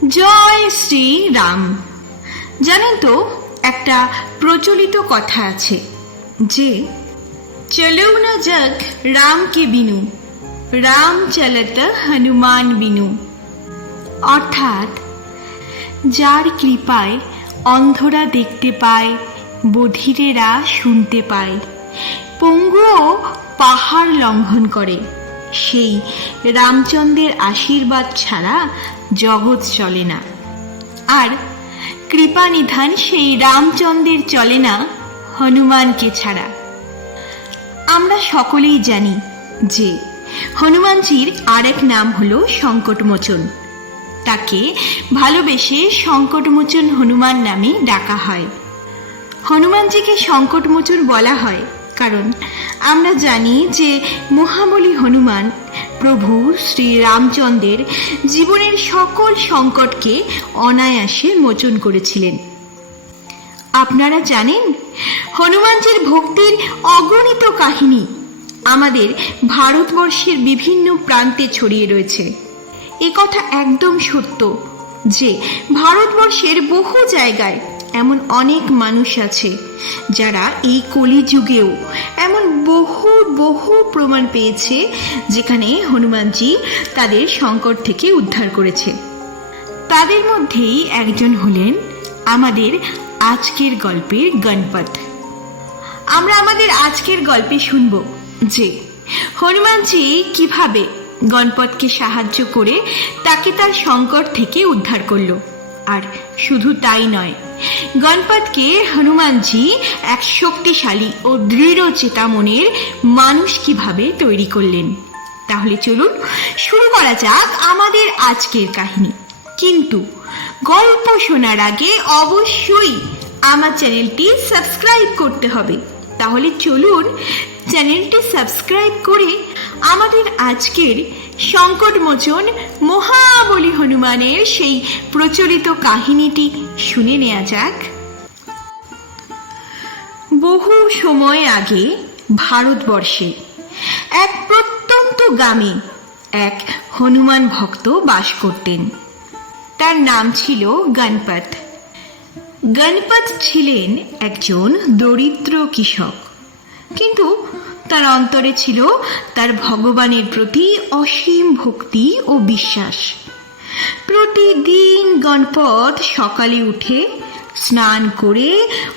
জয় শ্রী রাম। জানেন তো, একটা প্রচলিত কথা আছে যে চলো না জগ রাম কে বিনু, রাম চলত হনুমান বিনু। অর্থাৎ যার কৃপায় অন্ধরা দেখতে পায়, বধিরেরা শুনতে পায়, পঙ্গুও পাহাড় লঙ্ঘন করে, সেই রামচন্দ্রের আশীর্বাদ ছাড়া জগৎ চলে না। আর কৃপানিধান সেই রামচন্দ্রের চলে না হনুমানকে ছাড়া। আমরা সকলেই জানি যে হনুমানজির আরেক নাম হলো সংকটমোচন। তাকে ভালোবেসে সংকটমোচন হনুমান নামে ডাকা হয়। হনুমানজিকে সংকটমোচন বলা হয় কারণ আমরা জানি যে মহাবলী হনুমান প্রভু শ্রী রামচন্দ্রের জীবনের সকল সংকটকে অনায়াসে মোচন করেছিলেন। আপনারা জানেন, হনুমানজির ভক্তির অগণিত কাহিনী আমাদের ভারতবর্ষের বিভিন্ন প্রান্তে ছড়িয়ে রয়েছে। এ কথা একদম সত্য যে ভারতবর্ষের বহু জায়গায় এমন অনেক মানুষ আছে যারা এই কলিযুগেও এমন বহু বহু প্রমাণ পেয়েছে যেখানে হনুমানজি তাদের সংকট থেকে উদ্ধার করেছে। তাদের মধ্যেই একজন হলেন আমাদের আজকের গল্পের গণপত। আমরা আমাদের আজকের গল্পে শুনব যে হনুমানজি কিভাবে গণপতকে সাহায্য করে তাকে তার সংকট থেকে উদ্ধার করলো। আর শুধু তাই নয়, গণপতকে হনুমানজি এক শক্তিশালী ও দৃঢ় চেতা মনের মানুষ কিভাবে তৈরি করলেন। তাহলে চলুন শুরু করা যাক আমাদের আজকের কাহিনী। কিন্তু গল্প শোনার আগে অবশ্যই আমার চ্যানেলটি সাবস্ক্রাইব করতে হবে। তাহলে চলুন চ্যানেলটি সাবস্ক্রাইব করে আমাদের আজকের সংকটমোচন মহাবলী হনুমানের সেই প্রচলিত কাহিনীটি শুনে নেওয়া যাক। বহু সময় আগে ভারতবর্ষে এক প্রত্যন্ত গ্রামে এক হনুমান ভক্ত বাস করতেন। তার নাম ছিল গণপত। গণপত ছিলেন একজন দরিদ্র কৃষক, কিন্তু তার অন্তরে ছিল তার ভগবানের প্রতি অসীম ভক্তি ও বিশ্বাস। প্রতিদিন গণপত সকালে উঠে স্নান করে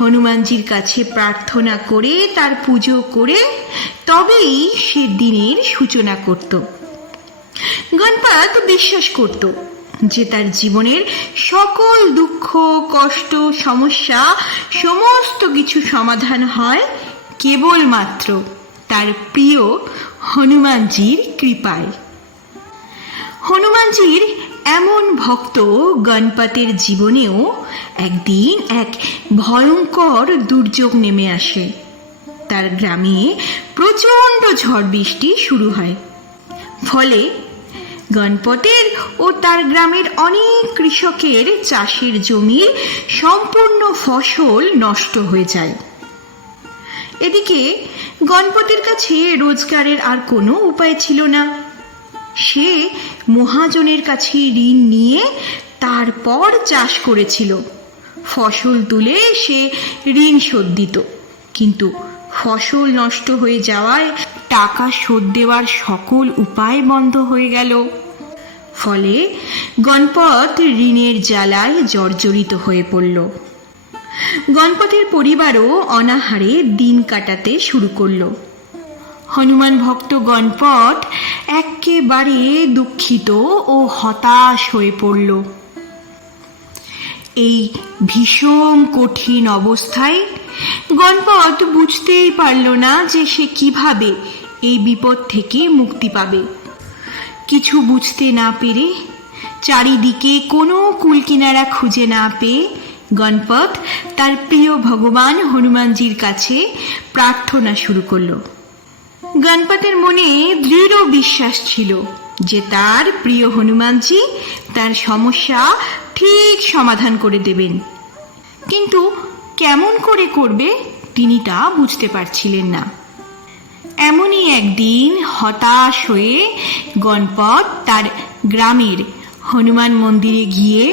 হনুমানজির কাছে প্রার্থনা করে তার পুজো করে তবেই সে দিনের সূচনা করত। গণপত বিশ্বাস করত যে তার জীবনের সকল দুঃখ, কষ্ট, সমস্যা সমস্ত কিছু সমাধান হয় কেবলমাত্র তার প্রিয় হনুমানজির কৃপায়। হনুমানজির এমন ভক্ত গণপতের জীবনেও একদিন এক ভয়ঙ্কর দুর্যোগ নেমে আসে। তার গ্রামে প্রচণ্ড ঝড় বৃষ্টি শুরু হয়। ফলে গণপতের ও তার গ্রামের অনেক কৃষকের চাষের জমির সম্পূর্ণ ফসল নষ্ট হয়ে যায়। এদিকে গণপতির কাছে রোজগারের আর কোনো উপায় ছিল না। সে মহাজনের কাছে ঋণ নিয়ে তারপর চাষ করেছিল। ফসল তুলে সে ঋণ শোধ দিত, কিন্তু ফসল নষ্ট হয়ে যাওয়ায় টাকা শোধ দেওয়ার সকল উপায় বন্ধ হয়ে গেল। ফলে গণপত ঋণের জ্বালায় জর্জরিত হয়ে পড়ল। গণপতির পরিবারও অনাহারে দিন কাটাতে শুরু করলো। হনুমান ভক্ত গণপত একেবারে দুঃখিত ও হতাশ হয়ে পড়ল। এই ভীষণ কঠিন অবস্থায় গণপত বুঝতেই পারল না যে সে কিভাবে এই বিপদ থেকে মুক্তি পাবে। কিছু বুঝতে না পেরে, চারিদিকে কোনো কুলকিনারা খুঁজে না পেয়ে গণপত তার প্রিয় ভগবান হনুমানজির কাছে প্রার্থনা শুরু করল। গণপতের মনে দৃঢ় বিশ্বাস ছিল যে তার প্রিয় হনুমানজি তার সমস্যা ঠিক সমাধান করে দেবেন, কিন্তু কেমন করে করবে তিনি তা বুঝতে পারছিলেন না। এমনই একদিন হতাশ হয়ে গণপত তার গ্রামের হনুমান মন্দিরে গিয়ে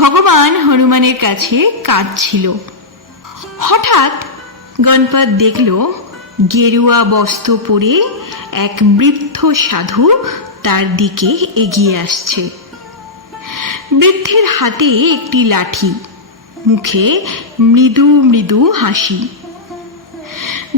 ভগবান হনুমানের কাছে কাঁদছিল। হঠাৎ গণপত দেখল গেরুয়া বস্ত্র পরে এক বৃদ্ধ সাধু তার দিকে এগিয়ে আসছে। বৃদ্ধের হাতে একটি লাঠি, মুখে মৃদু মৃদু হাসি।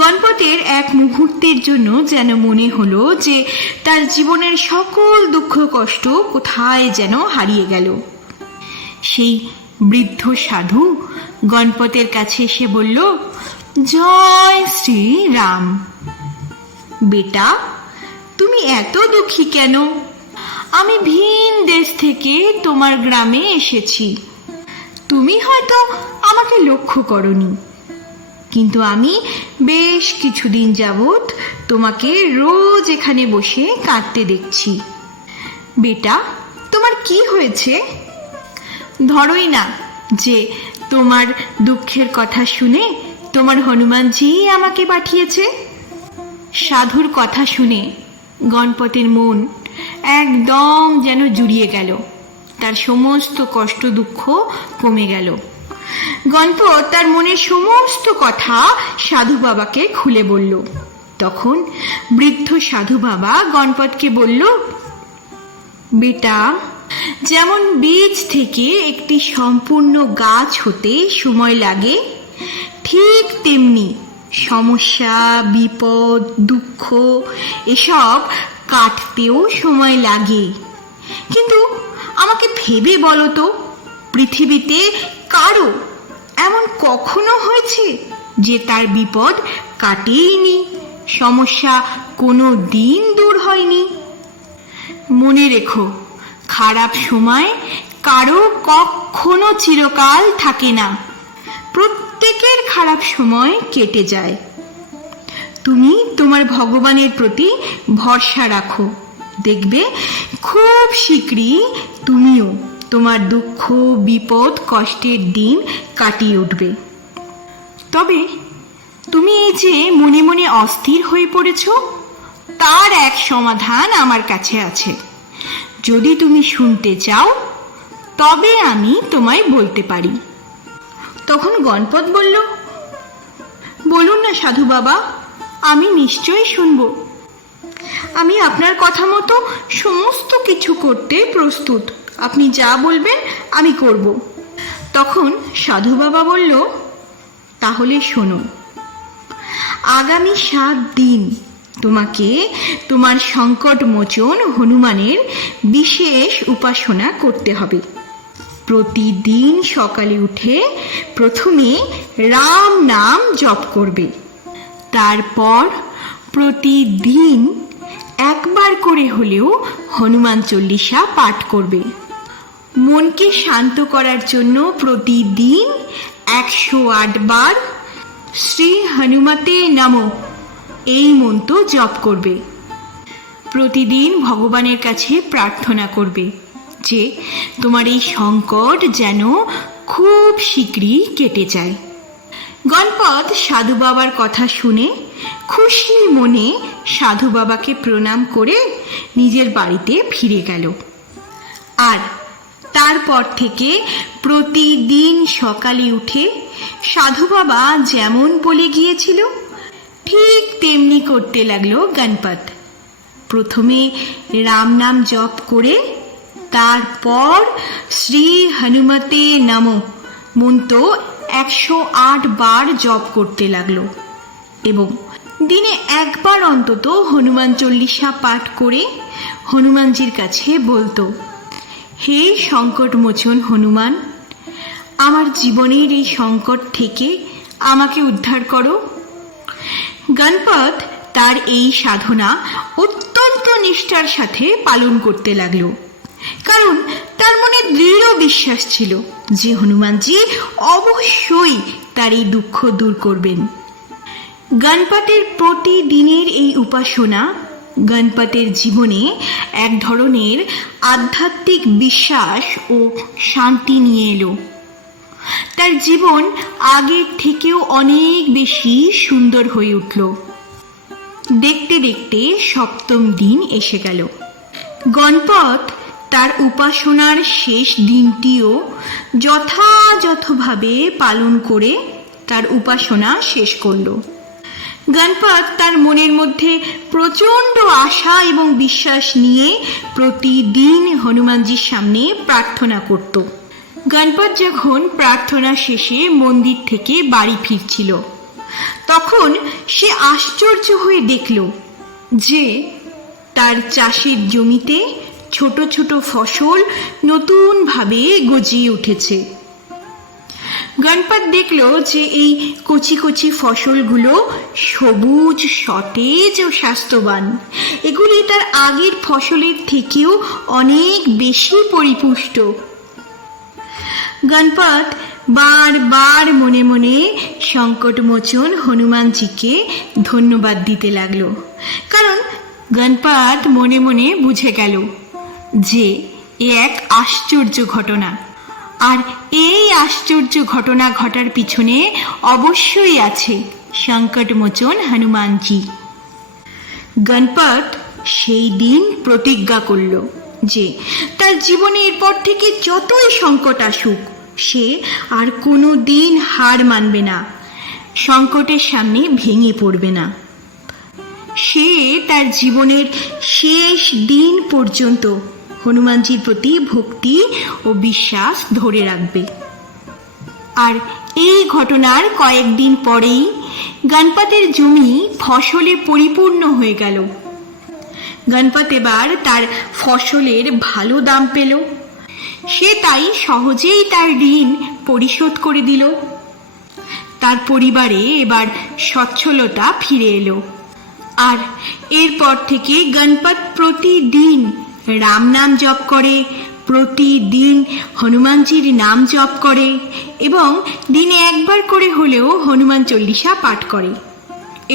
গণপতের এক মুহূর্তের জন্য যেন মনে হলো যে তার জীবনের সকল দুঃখ কষ্ট কোথায় যেন হারিয়ে গেল। সেই বৃদ্ধ সাধু গণপতের কাছে এসে বলল, জয় শ্রী রাম। বেটা, তুমি এত দুঃখী কেন? আমি ভিন দেশ থেকে তোমার গ্রামে এসেছি। তুমি হয়তো আমাকে লক্ষ্য করনি, কিন্তু আমি বেশ কিছুদিন যাবৎ তোমাকে রোজ এখানে বসে কাঁদতে দেখছি। বেটা, তোমার কি হয়েছে? ধরোই না যে তোমার দুঃখের কথা শুনে তোমার হনুমানজি আমাকে পাঠিয়েছে। সাধুর কথা শুনে গণপতের মন একদম যেন জুড়িয়ে গেল, তার সমস্ত কষ্ট দুঃখ কমে গেল। গণপত তার মনের সমস্ত কথা সাধু বাবাকে খুলে বলল। তখন বৃদ্ধ সাধু বাবা গণপতকে বলল, বেটা, যেমন বীজ থেকে একটি সম্পূর্ণ গাছ হতে সময় লাগে, ঠিক তেমনি সমস্যা, বিপদ, দুঃখ এসব কাটতেও সময় লাগে। কিন্তু আমাকে ভেবে বলো তো, পৃথিবীতে কারো এমন কখনো হয়েছে যে তার বিপদ কাটেইনি, সমস্যা কোনো দিন দূর হয়নি? মনে রেখো, খারাপ সময় কারো কখনো চিরকাল থাকে না, প্রত্যেকের খারাপ সময় কেটে যায়। তুমি তোমার ভগবানের প্রতি ভরসা রাখো, দেখবে খুব শীঘ্রই তুমিও তোমার দুঃখ, বিপদ, কষ্টের দিন কাটিয়ে উঠবে। তবে তুমি এই যে মনে মনে অস্থির হয়ে পড়েছ, তার এক সমাধান আমার কাছে আছে। যদি তুমি শুনতে চাও তবে আমি তোমায় বলতে পারি। তখন গণপত বলল, বলুন না সাধু বাবা, আমি নিশ্চয়ই শুনব। আমি আপনার কথা মতো সমস্ত কিছু করতে প্রস্তুত, আপনি যা বলবেন আমি করব। তখন সাধু বাবা বলল, তাহলে শোনো, আগামী 7 দিন তোমাকে তোমার সংকট মোচন হনুমানের বিশেষ উপাসনা করতে হবে। প্রতিদিন সকালে উঠে প্রথমে রাম নাম জপ করবে, তারপর প্রতিদিন একবার করে হলেও হনুমান চল্লিশা পাঠ করবে। মনকে শান্ত করার জন্য প্রতিদিন 108 বার শ্রী হনুমতে নমঃ এই মন্ত্র জপ করবে। প্রতিদিন ভগবানের কাছে প্রার্থনা করবে যে তোমার এই সংকট যেন খুব শীঘ্রই কেটে যায়। গণপত সাধু বাবার কথা শুনে খুশি মনে সাধু বাবাকে প্রণাম করে নিজের বাড়িতে ফিরে গেল। আর তারপর থেকে প্রতিদিন সকালে উঠে সাধু বাবা যেমন বলে গিয়েছিল ঠিক তেমনি করতে লাগলো গণপত। প্রথমে রাম নাম জপ করে তারপর শ্রী হনুমতে নমঃ মন্ত্র 108 বার জপ করতে লাগলো এবং দিনে একবার অন্তত হনুমান চল্লিশা পাঠ করে হনুমানজির কাছে বলতো, হে সংকট মোচন হনুমান, আমার জীবনের এই সংকট থেকে আমাকে উদ্ধার করো। গণপত তার এই সাধনা অত্যন্ত নিষ্ঠার সাথে পালন করতে লাগলো, কারণ তার মনে দৃঢ় বিশ্বাস ছিল যে হনুমানজি অবশ্যই তার এই দুঃখ দূর করবেন। গণপতের প্রতিদিনের এই উপাসনা গণপতের জীবনে এক ধরনের আধ্যাত্মিক বিশ্বাস ও শান্তি নিয়ে এলো। তার জীবন আগের থেকেও অনেক বেশি সুন্দর হয়ে উঠল। দেখতে দেখতে 7ম দিন এসে গেল। গণপত তার উপাসনার শেষ দিনটিও যথাযথভাবে পালন করে তার উপাসনা শেষ করল। গণপত তার মনের মধ্যে প্রচণ্ড আশা এবং বিশ্বাস নিয়ে প্রতিদিন হনুমানজির সামনে প্রার্থনা করত। গণপত যখন প্রার্থনা শেষে মন্দির থেকে বাড়ি ফিরছিল, তখন সে আশ্চর্য হয়ে দেখল যে তার চাষের জমিতে ছোট ছোট ফসল নতুনভাবে গজিয়ে উঠেছে। গণপত দেখল যে এই কচি কচি ফসলগুলো সবুজ, সতেজ ও স্বাস্থ্যবান। এগুলি তার আগের ফসলের থেকেও অনেক বেশি পরিপুষ্ট। গণপত বারবার মনে মনে সংকটমোচন হনুমানজিকে ধন্যবাদ দিতে লাগলো, কারণ গণপত মনে মনে বুঝে গেল যে এ এক আশ্চর্য ঘটনা, আর এই আশ্চর্য ঘটনা ঘটার পিছনে অবশ্যই আছে সংকটমোচন হনুমানজি। গণপত সেই দিন প্রতিজ্ঞা করল যে তার জীবনে এরপর থেকে যতই সংকট আসুক সে আর কোনো দিন হার মানবে না, সংকটের সামনে ভেঙে পড়বে না। সে তার জীবনের শেষ দিন পর্যন্ত হনুমানজির প্রতি ভক্তি ও বিশ্বাস ধরে রাখবে। আর এই ঘটনার কয়েকদিন পরেই গণপতের জমি ফসলে পরিপূর্ণ হয়ে গেল। গণপত এবার তার ফসলের ভালো দাম পেল। সে তাই সহজেই তার ঋণ পরিশোধ করে দিল। তার পরিবারে এবার সচ্ছলতা ফিরে এলো। আর এরপর থেকে গণপত প্রতিদিন রাম নাম জপ করে, প্রতিদিন হনুমানজির নাম জপ করে এবং দিনে একবার করে হলেও হনুমান চল্লিশা পাঠ করে।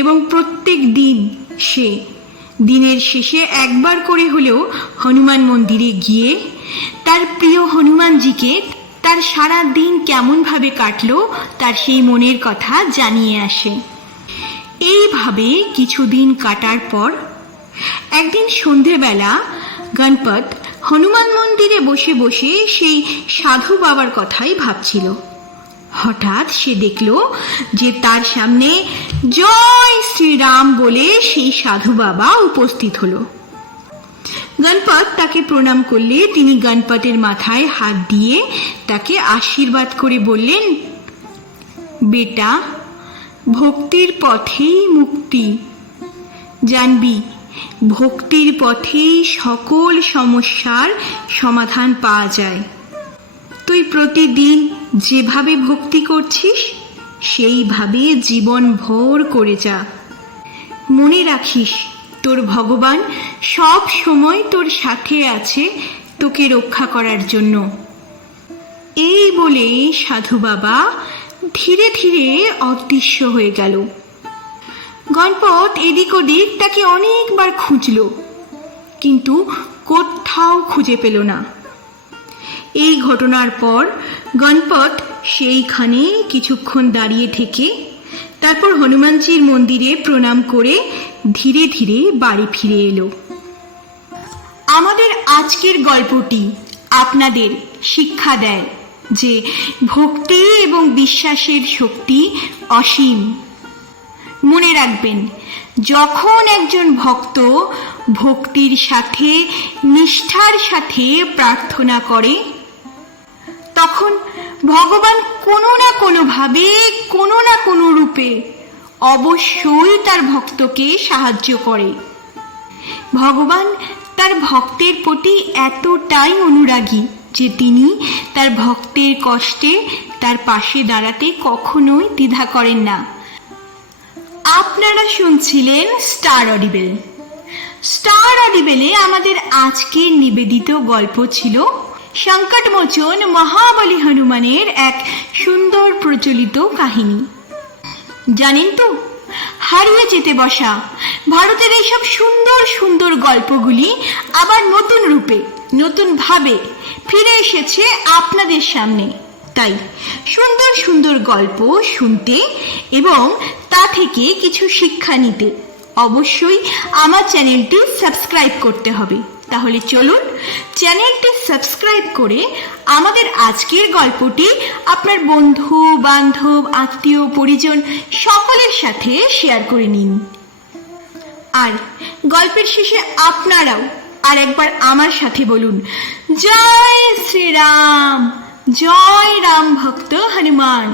এবং প্রত্যেক দিন সে দিনের শেষে একবার করে হলেও হনুমান মন্দিরে গিয়ে তার প্রিয় হনুমানজিকে তার সারা দিন কেমনভাবে কাটলো তার সেই মনের কথা জানিয়ে আসে। এইভাবে কিছুদিন কাটার পর একদিন সন্ধেবেলা গণপত হনুমান মন্দিরে বসে বসে সেই সাধু বাবার কথাই ভাবছিল। হঠাৎ সে দেখল যে তার সামনে জয় শ্রীরাম বলে সেই সাধু বাবা উপস্থিত হলো। গণপত তাকে প্রণাম করলে তিনি গণপতের মাথায় হাত দিয়ে তাকে আশীর্বাদ করে বললেন, বেটা, ভক্তির পথেই মুক্তি। জানবি, ভক্তির পথেই সকল সমস্যার সমাধান পাওয়া যায়। তুই প্রতিদিন যেভাবে ভক্তি করছিস সেইভাবে জীবন ভোর করে যা। মনে রাখিস, তোর ভগবান সব সময় তোর সাথে আছে তোকে রক্ষা করার জন্য। এই বলে সাধু বাবা ধীরে ধীরে অদৃশ্য হয়ে গেল। গণপত এদিক ওদিক তাকে অনেকবার খুঁজল, কিন্তু কোথাও খুঁজে পেল না। এই ঘটনার পর গণপত সেইখানে কিছুক্ষণ দাঁড়িয়ে থেকে তারপর হনুমানজির মন্দিরে প্রণাম করে ধীরে ধীরে বাড়ি ফিরে এলো। আমাদের আজকের গল্পটি আপনাদের শিক্ষা দেয় যে ভক্তি এবং বিশ্বাসের শক্তি অসীম। মনে রাখবেন, যখন একজন ভক্ত ভক্তির সাথে নিষ্ঠার সাথে প্রার্থনা করে তখন ভগবান কোনো না কোনোভাবে কোনো না কোনো রূপে অবশ্যই তার ভক্তকে সাহায্য করে। ভগবান তার ভক্তের প্রতি এতটাই অনুরাগী যে তিনি তার ভক্তের কষ্টে তার পাশে দাঁড়াতে কখনোই দ্বিধা করেন না। আপনারা শুনছিলেন স্টার অডিবেল। স্টার অডিবেলে আমাদের আজকের নিবেদিত গল্প ছিল সংকটমোচন মহাবলী হনুমানের এক সুন্দর প্রচলিত কাহিনী। জানেন তো, হারিয়ে যেতে বসা ভারতের এইসব সুন্দর সুন্দর গল্পগুলি আবার নতুন রূপে নতুন ভাবে ফিরে এসেছে আপনাদের সামনে। তাই সুন্দর সুন্দর গল্প শুনতে এবং তা থেকে কিছু শিক্ষা নিতে অবশ্যই আমার চ্যানেলটি সাবস্ক্রাইব করতে হবে। তাহলে চলুন চ্যানেলটি সাবস্ক্রাইব করে আমাদের আজকের গল্পটি আপনার বন্ধু বান্ধব আত্মীয় পরিজন সকলের সাথে শেয়ার করে নিন। আর গল্পের শেষে আপনারাও আর একবার আমার সাথে বলুন, জয় শ্রীরাম, জয় রাম ভক্ত হনুমান।